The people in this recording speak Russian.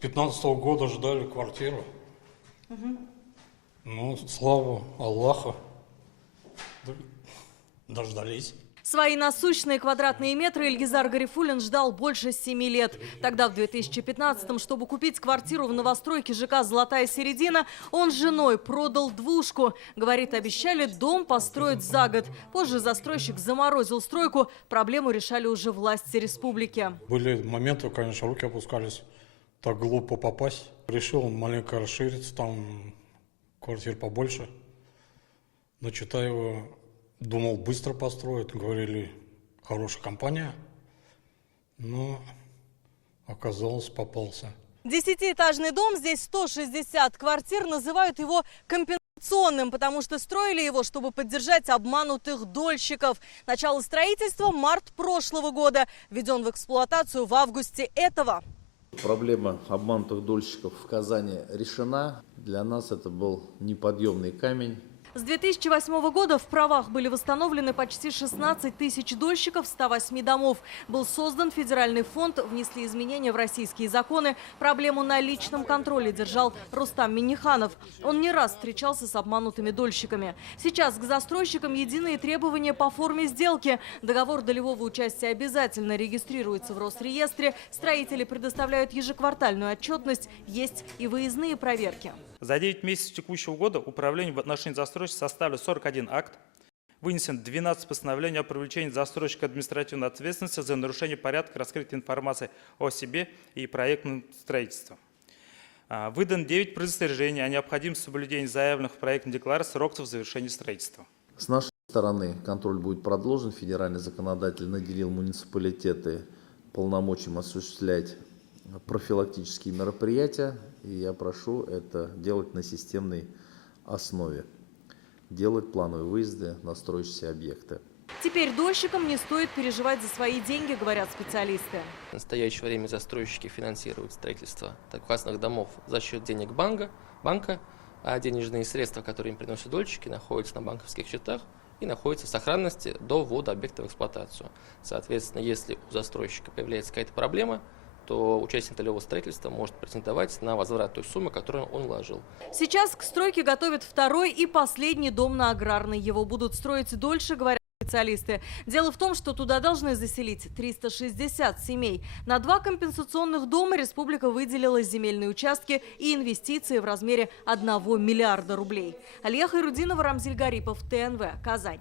15-го года ждали квартиру. Ну, слава Аллаху, дождались. Свои насущные квадратные метры Ильгизар Гарифуллин ждал больше 7 лет. Тогда, в 2015-м, чтобы купить квартиру в новостройке ЖК «Золотая середина», он с женой продал двушку. Говорит, обещали дом построить за год. Позже застройщик заморозил стройку. Проблему решали уже власти республики. Были моменты, конечно, руки опускались. Так глупо попасть. Решил маленько расшириться, там квартир побольше. Но Читаева думал быстро построить, говорили, хорошая компания. Но оказалось, попался. 10-этажный дом, здесь 160 квартир, называют его компенсационным, потому что строили его, чтобы поддержать обманутых дольщиков. Начало строительства – март прошлого года, введен в эксплуатацию в августе этого. Проблема обманутых дольщиков в Казани решена. Для нас это был неподъемный камень. С 2008 года в правах были восстановлены почти 16 тысяч дольщиков 108 домов. Был создан федеральный фонд, внесли изменения в российские законы. Проблему на личном контроле держал Рустам Минниханов. Он не раз встречался с обманутыми дольщиками. Сейчас к застройщикам единые требования по форме сделки. Договор долевого участия обязательно регистрируется в Росреестре. Строители предоставляют ежеквартальную отчетность. Есть и выездные проверки. За 9 месяцев текущего года управление в отношении застройщика составило 41 акт, вынесено 12 постановлений о привлечении застройщика к административной ответственности за нарушение порядка раскрытия информации о себе и проектном строительстве. Выдан 9 предостережений о необходимости соблюдения заявленных в проектной декларации сроков завершения строительства. С нашей стороны контроль будет продолжен. Федеральный законодатель наделил муниципалитеты полномочием осуществлять профилактические мероприятия. И я прошу это делать на системной основе. Делать плановые выезды на строящиеся объекты. Теперь дольщикам не стоит переживать за свои деньги, говорят специалисты. В настоящее время застройщики финансируют строительство таких домов за счет денег банка, а денежные средства, которые им приносят дольщики, находятся на банковских счетах и находятся в сохранности до ввода объекта в эксплуатацию. Соответственно, если у застройщика появляется какая-то проблема, то участник долевого строительства может претендовать на возврат той суммы, которую он вложил. Сейчас к стройке готовят второй и последний дом на Аграрной. Его будут строить дольше, говорят специалисты. Дело в том, что туда должны заселить 360 семей. На 2 компенсационных дома республика выделила земельные участки и инвестиции в размере 1 миллиарда рублей. Алия Хайрудинова, Рамзиль Гарипов, ТНВ, Казань.